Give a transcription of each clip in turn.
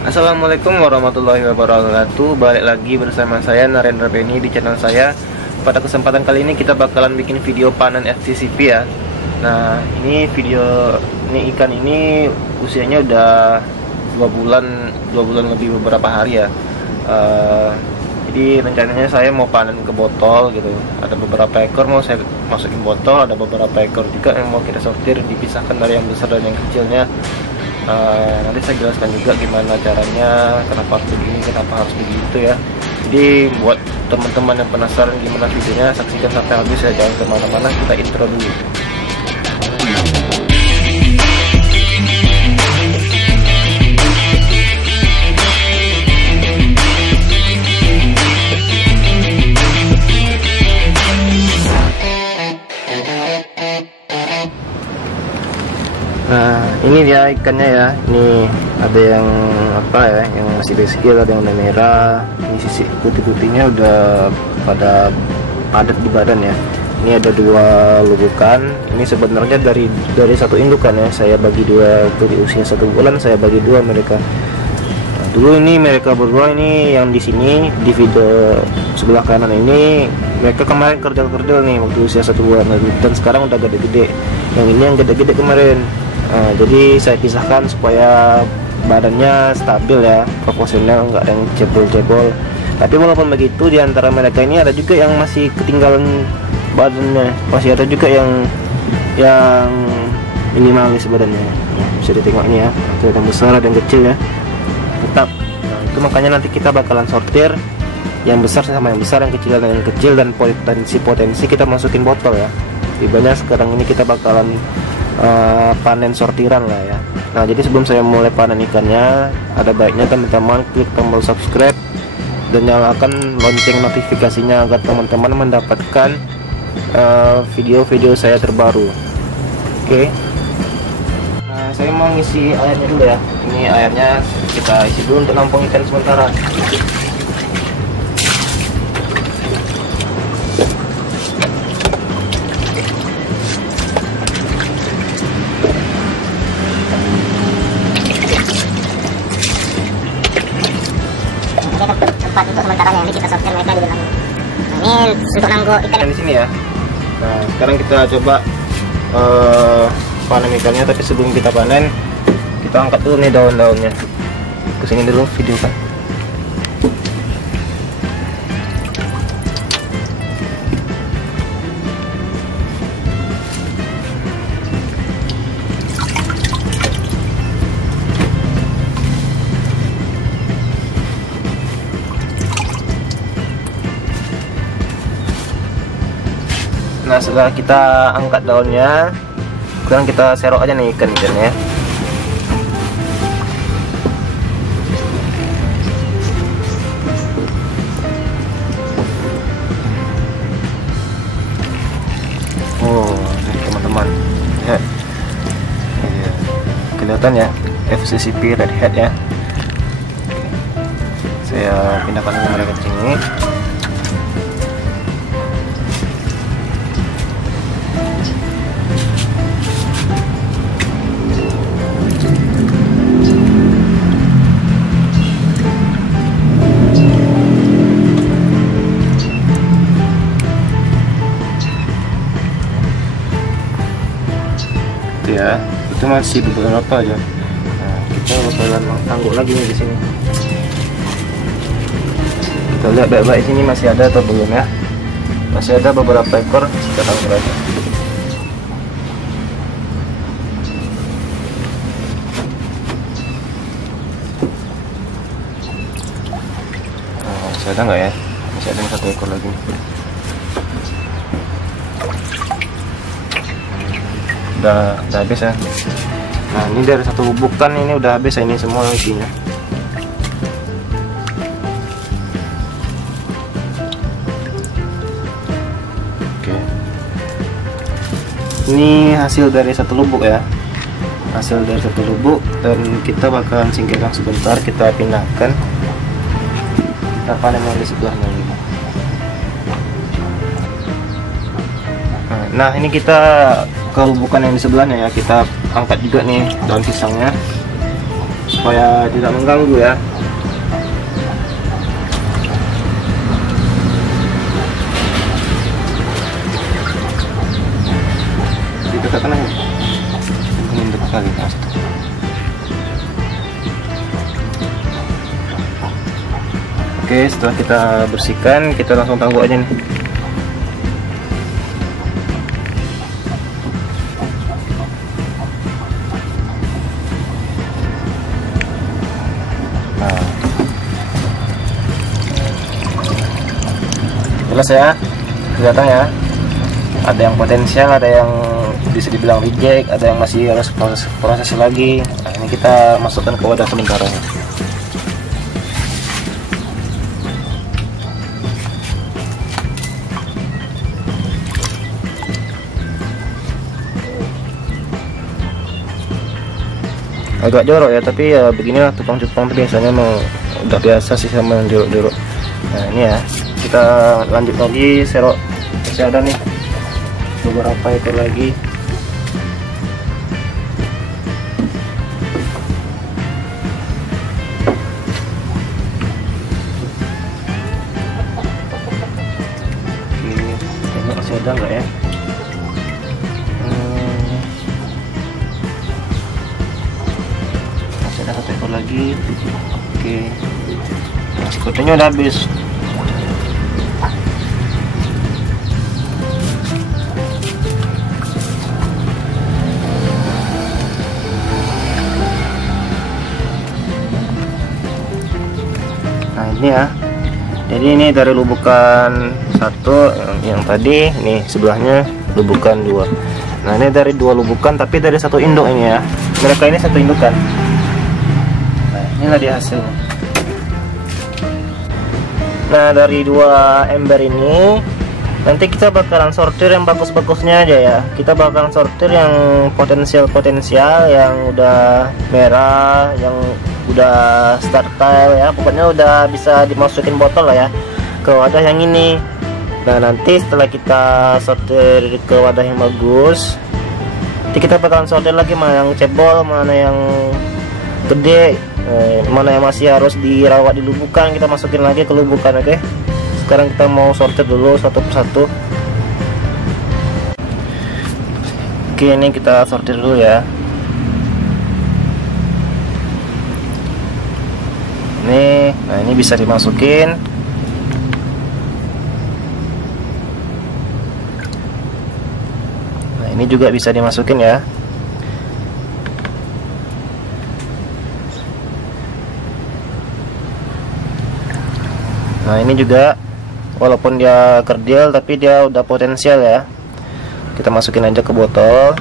Assalamualaikum warahmatullahi wabarakatuh. Balik lagi bersama saya Narendra Beni di channel saya. Pada kesempatan kali ini kita bakalan bikin video panen FCCP ya. Nah, ini ikan ini usianya udah 2 bulan lebih beberapa hari ya. Jadi rencananya saya mau panen ke botol gitu. Ada beberapa ekor mau saya masukin botol, ada beberapa ekor juga yang mau kita sortir, dipisahkan dari yang besar dan yang kecilnya. Nanti saya jelaskan juga gimana caranya, kenapa harus begini, kenapa harus begitu ya. Jadi buat teman-teman yang penasaran gimana videonya, saksikan sampai habis ya, jangan kemana-mana. Kita intro dulu. Nah, ini dia ikannya ya. Ini ada yang apa ya, yang masih kecil, ada yang udah merah. Ini sisi putih-putihnya udah pada padat di badan ya. Ini ada 2 lubukan. Ini sebenarnya dari satu indukan ya. Saya bagi 2 untuk di usia 1 bulan, saya bagi 2 mereka. Nah, dulu ini mereka berdua ini yang di sini di video sebelah kanan ini, mereka kemarin kerja nih waktu usia 1 bulan, dan sekarang udah gede-gede. Yang ini yang gede-gede kemarin. Nah, jadi saya pisahkan supaya badannya stabil ya, proporsional, nggak ada yang cebol-cebol. Tapi walaupun begitu, di antara mereka ini ada juga yang masih ketinggalan badannya, masih ada juga yang minimalis badannya. Bisa ditengok ini ya, ada yang besar, ada yang kecil ya, tetap. Nah, itu makanya nanti kita bakalan sortir yang besar sama yang besar, yang kecil, dan potensi kita masukin botol ya. Ibanya sekarang ini kita bakalan panen sortiran lah ya. Nah, jadi sebelum saya mulai panen ikannya, ada baiknya teman-teman klik tombol subscribe dan nyalakan lonceng notifikasinya agar teman-teman mendapatkan video-video saya terbaru. Oke. Nah, saya mau ngisi airnya dulu ya. Ini airnya kita isi dulu untuk nampung ikan sementara. Tempat untuk sementara nanti kita sortir mereka di dalam. Nah, ini untuk nanggo ikan di sini ya. Nah, sekarang kita coba panen ikannya, tapi sebelum kita panen, kita angkat dulu nih daun-daunnya. Kesini dulu video kan. Nah, setelah kita angkat daunnya, sekarang kita serok aja nih ikannya. Oh, ini teman-teman, lihat, kelihatan ya, FCCP redhead ya. Saya pindahkan ke mereka sini. Ya, itu masih beberapa aja. Nah, kita bakalan tangguh lagi nih di sini. Kita lihat baik-baik sini masih ada atau belum ya. Masih ada beberapa ekor, kita tangguh aja. Nah, masih ada nggak ya? Masih ada 1 ekor lagi. Udah habis ya. Nah, ini dari 1 lubukan ini udah habis ya, ini semua isinya. Oke, ini hasil dari 1 lubuk ya, hasil dari 1 lubuk, dan kita bakalan singkirkan sebentar, kita pindahkan, kita panen yang di sebelahnya ini. Nah, ini kita ke lubukan yang di sebelahnya ya, kita angkat juga nih daun pisangnya. supaya tidak mengganggu ya. Ditekan aja. Ini dekat kali Mas. Oke, setelah kita bersihkan, kita langsung tangguk aja nih. Nah, jelas ya, kelihatan ya. Ada yang potensial, ada yang bisa dibilang reject, ada yang masih harus proses lagi. Nah, ini kita masukkan ke wadah sementaranya. Agak jorok ya, tapi ya beginilah tukang cupang tuh biasanya mau udah biasa sih sama yang jorok-jorok. Nah ini ya, kita lanjut lagi serok. Masih ada nih beberapa ekor lagi. Oke, ini masih ada nggak ya? Ada satu ekor lagi. Oke, nah, sepertinya udah habis. Nah ini ya, jadi ini dari lubukan satu yang tadi, nih sebelahnya lubukan dua. Nah ini dari dua lubukan tapi dari satu induk ini ya, mereka ini satu indukan. Inilah dia hasilnya. Nah dari dua ember ini nanti kita bakalan sortir yang bagus-bagusnya aja ya. Kita bakalan sortir yang potensial-potensial, yang udah merah, yang udah start tile ya, pokoknya udah bisa dimasukin botol lah ya ke wadah yang ini. Nah nanti setelah kita sortir ke wadah yang bagus, nanti kita bakalan sortir lagi mana yang cebol, mana yang gede, mana yang masih harus dirawat di lubukan, kita masukin lagi ke lubukan. Oke, sekarang kita mau sortir dulu satu persatu. Oke, ini kita sortir dulu ya. Nah ini bisa dimasukin. Nah ini juga bisa dimasukin ya. Nah ini juga walaupun dia kerdil tapi dia udah potensial ya. Kita masukin aja ke botol.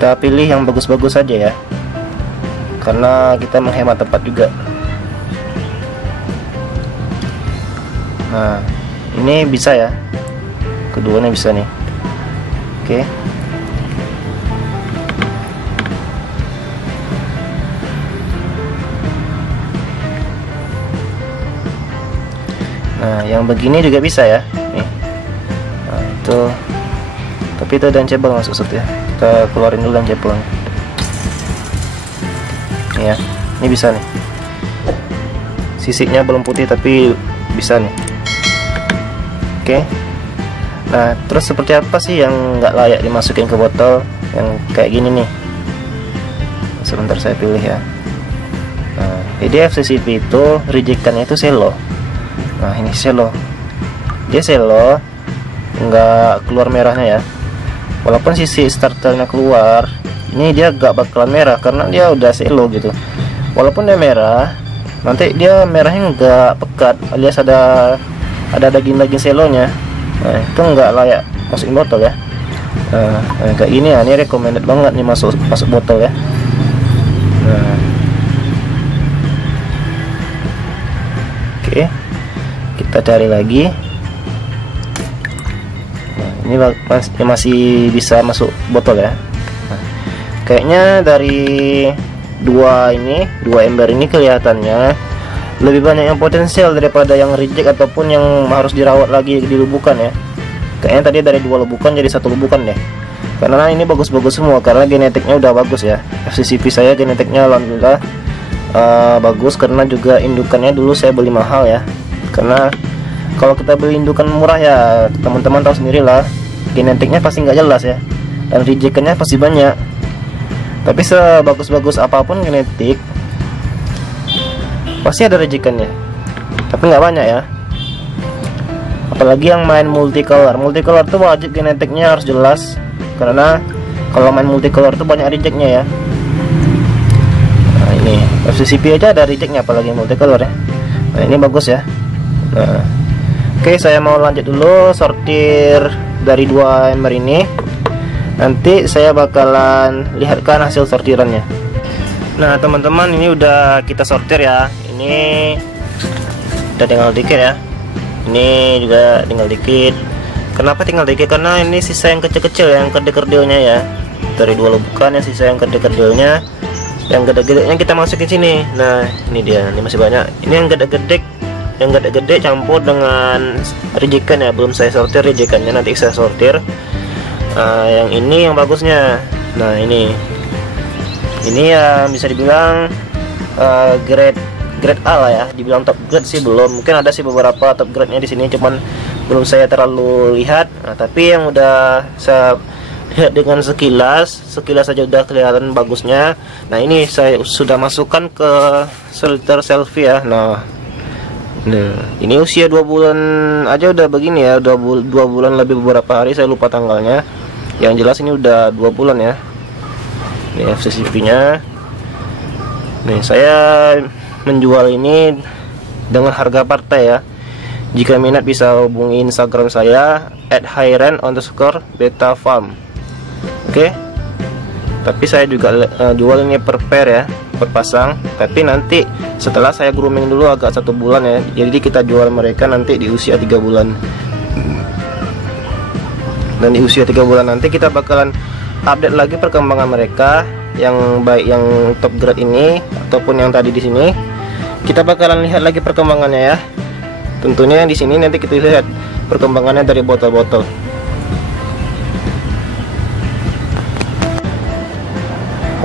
Kita pilih yang bagus-bagus saja ya, karena kita menghemat tempat juga. Nah ini bisa ya, keduanya bisa nih. Oke. Nah yang begini juga bisa ya nih. Nah itu, tapi itu dan cebol masuk ya, kita keluarin dulu dan cebol nih ya. Ini bisa nih, sisiknya belum putih tapi bisa nih. Oke. Nah terus seperti apa sih yang nggak layak dimasukin ke botol yang kayak gini nih? Sebentar saya pilih ya. Nah jadi FCCP itu rejectannya itu selo. Nah ini selo, dia selo nggak keluar merahnya ya, walaupun sisi starternya keluar, ini dia gak bakalan merah karena dia udah selo gitu. Walaupun dia merah, nanti dia merahnya nggak pekat, alias ada daging-daging selonya. Nah itu nggak layak masukin botol ya. Nah kayak gini ya, ini recommended banget nih masuk botol ya. Nah oke, kita cari lagi. Nah, ini masih bisa masuk botol ya. Nah, kayaknya dari dua ember ini kelihatannya lebih banyak yang potensial daripada yang reject ataupun yang harus dirawat lagi di lubukan ya. Kayaknya tadi dari dua lubukan jadi satu lubukan deh. karena ini bagus-bagus semua, karena genetiknya udah bagus ya. FCCP saya genetiknya alhamdulillah bagus, karena juga indukannya dulu saya beli mahal ya. Karena kalau kita beli indukan murah ya teman-teman tahu sendiri lah, genetiknya pasti nggak jelas ya, dan rejekannya pasti banyak. Tapi sebagus-bagus apapun genetik pasti ada rejekannya, tapi nggak banyak ya. Apalagi yang main multicolor tuh wajib genetiknya harus jelas, karena kalau main multicolor tuh banyak rejectnya ya. Nah ini FCCP aja ada rejectnya, apalagi multicolor ya. Nah ini bagus ya. Nah oke, saya mau lanjut dulu sortir dari 2 ember ini. Nanti saya bakalan lihatkan hasil sortirannya. Nah teman-teman, ini udah kita sortir ya. Ini udah tinggal dikit ya. Ini juga tinggal dikit. Kenapa tinggal dikit? Karena ini sisa yang kecil-kecil, yang kerdil-kerdilnya ya. Dari 2 lubukan yang sisa yang kerdil-kerdilnya. Yang gede-gedenya kita masukin sini. Nah ini dia, ini masih banyak. Ini yang gede-gede campur dengan rejekan ya. Belum saya sortir rejekannya, nanti saya sortir. Yang ini yang bagusnya. Nah ini ya bisa dibilang grade A lah ya. Dibilang top grade sih belum, mungkin ada sih beberapa top grade nya di sini, cuman belum saya terlalu lihat. Nah, tapi yang udah saya lihat dengan sekilas saja udah kelihatan bagusnya. Nah ini saya sudah masukkan ke filter selfie ya. Nah ini usia 2 bulan aja udah begini ya, udah 2 bulan lebih beberapa hari, saya lupa tanggalnya. Yang jelas ini udah 2 bulan ya. Ini FCCP nya. Nih saya menjual ini dengan harga partai ya. Jika minat bisa hubungi Instagram saya @highran_betafarm. Oke. Tapi saya juga jual ini per pair ya, per pasang. Tapi nanti setelah saya grooming dulu agak 1 bulan ya. Jadi kita jual mereka nanti di usia 3 bulan. Dan di usia 3 bulan nanti kita bakalan update lagi perkembangan mereka, yang baik yang top grade ini ataupun yang tadi di sini. Kita bakalan lihat lagi perkembangannya ya. Tentunya yang di sini nanti kita lihat perkembangannya dari botol-botol.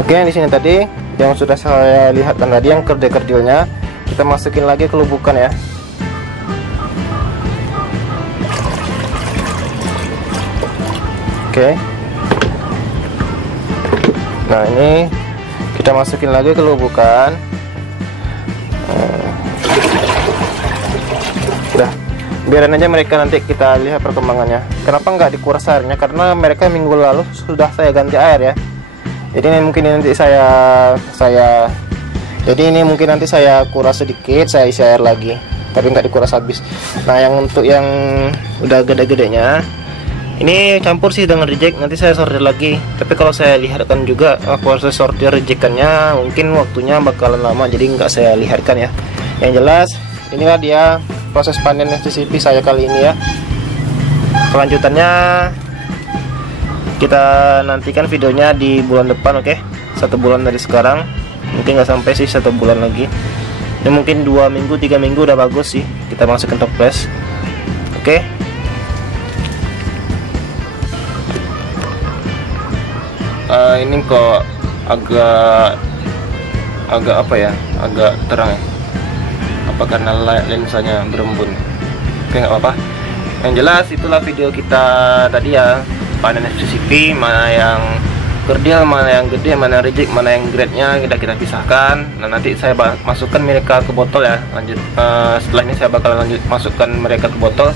Oke, di sini tadi yang sudah saya lihatkan tadi yang kerdil-kerdilnya kita masukin lagi ke lubukan ya. Oke. Nah ini kita masukin lagi ke lubukan. Udah, biarin aja mereka, nanti kita lihat perkembangannya. Kenapa nggak dikuras airnya? Karena mereka minggu lalu sudah saya ganti air ya. Jadi ini mungkin nanti saya kuras sedikit, saya isi air lagi, tapi nggak dikuras habis. Nah yang untuk yang udah gede-gedenya ini campur sih dengan reject, nanti saya sortir lagi. Tapi kalau saya lihatkan juga proses sortir rejectannya mungkin waktunya bakalan lama, jadi nggak saya lihatkan ya. Yang jelas inilah dia proses panen FCCP saya kali ini ya. Kelanjutannya kita nantikan videonya di bulan depan, oke? 1 bulan dari sekarang, mungkin nggak sampai sih 1 bulan lagi. Ini mungkin 2 minggu 3 minggu udah bagus sih kita masukin top press, oke? Ini kok agak apa ya, agak terang ya. Apa karena lensanya berembun? Oke, nggak apa-apa. Yang jelas itulah video kita tadi ya, panen FCCP, mana yang kerdil, mana yang gede, mana reject, mana yang grade-nya kita pisahkan. Nah nanti saya masukkan mereka ke botol ya. Lanjut setelah ini saya bakalan masukkan mereka ke botol.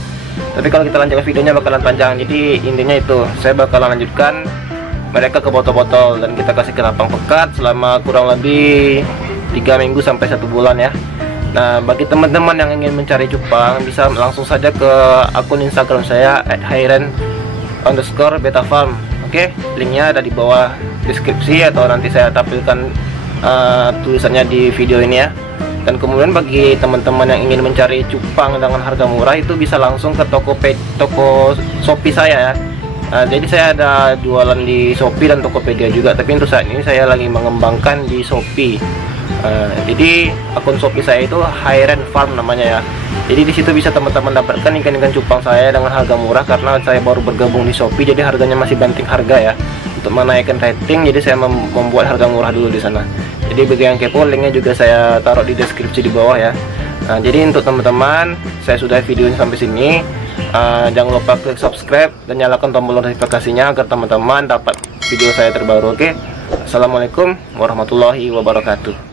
Tapi kalau kita lanjutkan videonya bakalan panjang, jadi intinya itu saya bakalan lanjutkan mereka ke botol-botol dan kita kasih ke lapang pekat selama kurang lebih 3 minggu sampai 1 bulan ya. Nah bagi teman-teman yang ingin mencari cupang bisa langsung saja ke akun Instagram saya @highran_betafarm. Oke, linknya ada di bawah deskripsi atau nanti saya tampilkan tulisannya di video ini ya. Dan kemudian bagi teman-teman yang ingin mencari cupang dengan harga murah itu bisa langsung ke toko Shopee saya ya. Jadi saya ada jualan di Shopee dan Tokopedia juga, tapi untuk saat ini saya lagi mengembangkan di Shopee. Jadi akun Shopee saya itu Highran Farm namanya ya. Jadi di situ bisa teman-teman dapatkan ikan-ikan cupang saya dengan harga murah, karena saya baru bergabung di Shopee, jadi harganya masih banting harga ya. Untuk menaikkan rating, jadi saya membuat harga murah dulu di sana. Jadi bagi yang kepo, linknya juga saya taruh di deskripsi di bawah ya. Nah, jadi untuk teman-teman, saya sudah videonya sampai sini. Jangan lupa klik subscribe dan nyalakan tombol notifikasinya agar teman-teman dapat video saya terbaru. Oke, assalamualaikum warahmatullahi wabarakatuh.